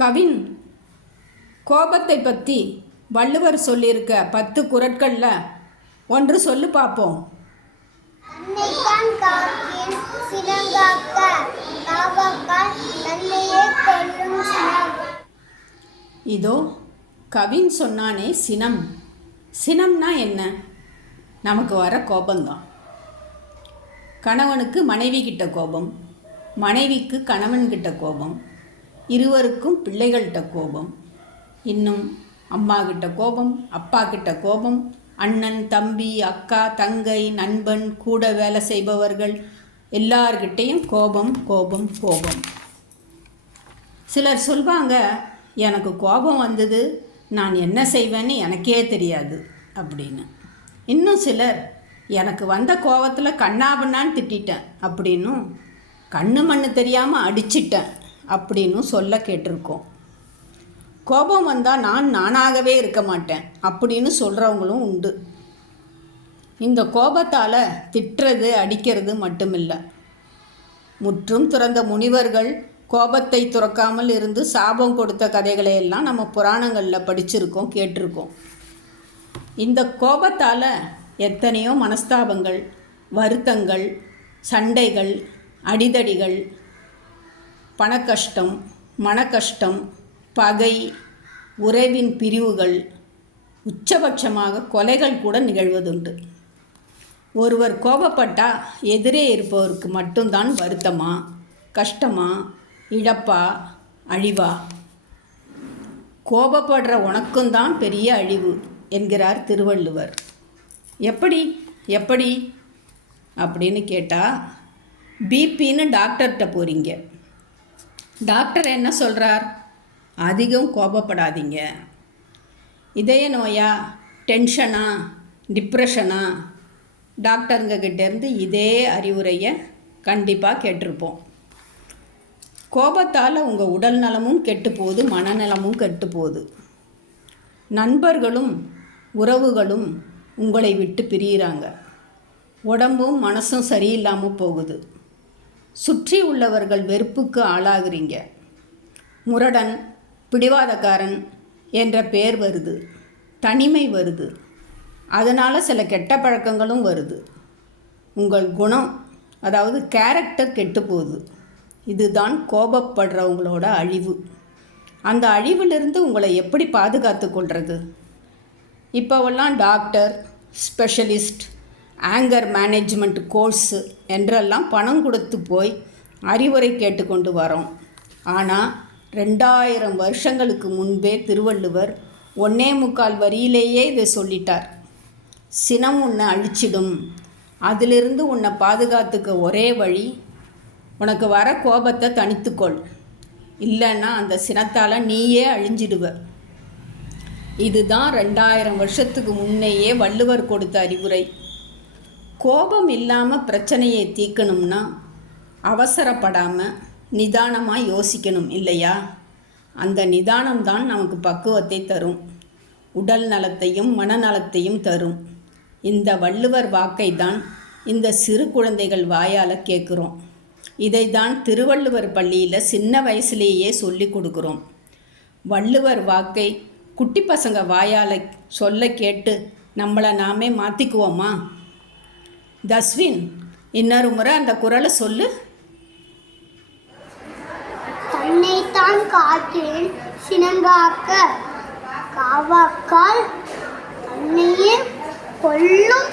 கவின், கோபத்தை பற்றி வள்ளுவர் சொல்லியிருக்க 10 குறட்களில் ஒன்று சொல்லு பார்ப்போம். இதோ கவின் சொன்னானே சினம். சினம்னா என்ன? நமக்கு வர கோபம்தான். கணவனுக்கு மனைவி கிட்ட கோபம், மனைவிக்கு கணவன்கிட்ட கோபம், இருவருக்கும் பிள்ளைகள்கிட்ட கோபம், இன்னும் அம்மா கிட்ட கோபம், அப்பா கிட்ட கோபம், அண்ணன் தம்பி அக்கா தங்கை நண்பன் கூட வேலை செய்பவர்கள் எல்லார்கிட்டையும் கோபம் கோபம் கோபம். சிலர் சொல்வாங்க, எனக்கு கோபம் வந்தது, நான் என்ன செய்வேன்னு எனக்கே தெரியாது அப்படின்னு. இன்னும் சிலர், எனக்கு வந்த கோபத்தில் கண்ணாபண்ணான்னு திட்டேன் அப்படின்னும், கண்ணு மண்ணு தெரியாமல் அடிச்சிட்டேன் அப்படின்னு சொல்ல கேட்டிருக்கோம். கோபம் வந்தால் நானாகவே இருக்க மாட்டேன் அப்படின்னு சொல்கிறவங்களும் உண்டு. இந்த கோபத்தால் திட்டுறது அடிக்கிறது மட்டுமில்லை, முற்றும் துறந்த முனிவர்கள் கோபத்தை துறக்காமல் இருந்து சாபம் கொடுத்த கதைகளை எல்லாம் நம்ம புராணங்களில் படிச்சிருக்கோம், கேட்டிருக்கோம். இந்த கோபத்தால் எத்தனையோ மனஸ்தாபங்கள், வருத்தங்கள், சண்டைகள், அடிதடிகள், பணக்கஷ்டம், மனக்கஷ்டம், பகை, உறவின் பிரிவுகள், உச்சபட்சமாக கொலைகள் கூட நிகழ்வதுண்டு. ஒருவர் கோபப்பட்டால் எதிரே இருப்பவருக்கு மட்டும்தான் வருத்தமா, கஷ்டமா, இழப்பா, அழிவா? கோபப்படுற உனக்கும்தான் பெரிய அழிவு என்கிறார் திருவள்ளுவர். எப்படி எப்படி அப்படின்னு கேட்டால், பிபின்னு டாக்டர்கிட்ட போகிறீங்க. டாக்டர் என்ன சொல்கிறார்? அதிகம் கோபப்படாதீங்க. இதய நோயா, டென்ஷனா, டிப்ரெஷனா? டாக்டருங்க கிட்டேருந்து இதே அறிவுரையை கண்டிப்பாக கேட்டிருப்போம். கோபத்தால் உங்கள் உடல் நலமும் கெட்டுப்போகுது, மனநலமும் கெட்டுப்போகுது. நண்பர்களும் உறவுகளும் உங்களை விட்டு பிரிகிறாங்க. உடம்பும் மனசும் சரியில்லாமல் போகுது. சுற்றி உள்ளவர்கள் வெறுப்புக்கு ஆளாகிறீங்க. முரடன், பிடிவாதக்காரன் என்ற பெயர் வருது. தனிமை வருது. அதனால் சில கெட்ட பழக்கங்களும் வருது. உங்கள் குணம், அதாவது கேரக்டர் கெட்டு போகுது. இதுதான் கோபப்படுறவங்களோட அழிவு. அந்த அழிவிலிருந்து உங்களை எப்படி பாதுகாத்து கொள்வது? இப்போவெல்லாம் doctor, specialist, anchor management course என்றெல்லாம் பணம் கொடுத்து போய் அறிவுரை கேட்டுக்கொண்டு வரோம். ஆனால் 2000 வருஷங்களுக்கு முன்பே திருவள்ளுவர் 1.25 வரியிலேயே இதை சொல்லிட்டார். சினம் உன்னை அழிச்சிடும். அதிலிருந்து உன்னை பாதுகாத்துக்க ஒரே வழி, உனக்கு வர கோபத்தை தணித்துக்கொள். இல்லைன்னா அந்த சினத்தால் நீயே அழிஞ்சிடுவ. இதுதான் 2000 வருஷத்துக்கு முன்னையே வள்ளுவர் கொடுத்த அறிவுரை. கோபம் இல்லாமல் பிரச்சனையை தீர்க்கணும்னா அவசரப்படாமல் நிதானமாக யோசிக்கணும் இல்லையா? அந்த நிதானம்தான் நமக்கு பக்குவத்தை தரும், உடல் நலத்தையும் மனநலத்தையும் தரும். இந்த வள்ளுவர் வாக்கை தான் இந்த சிறு குழந்தைகள் வாயால் கேட்குறோம். இதை தான் திருவள்ளுவர் பள்ளியில் சின்ன வயசுலேயே சொல்லி கொடுக்குறோம். வள்ளுவர் வாக்கை குட்டி பசங்க வாயால் சொல்ல கேட்டு நம்மளை நாமே மாற்றிக்குவோமா? தஸ்வின், இன்னொரு முறை அந்த குறளை சொல்லு. தன்னைத்தான் காக்கிறேன் சினங்காக்க, காவாக்கால் தன்னையே கொல்லும்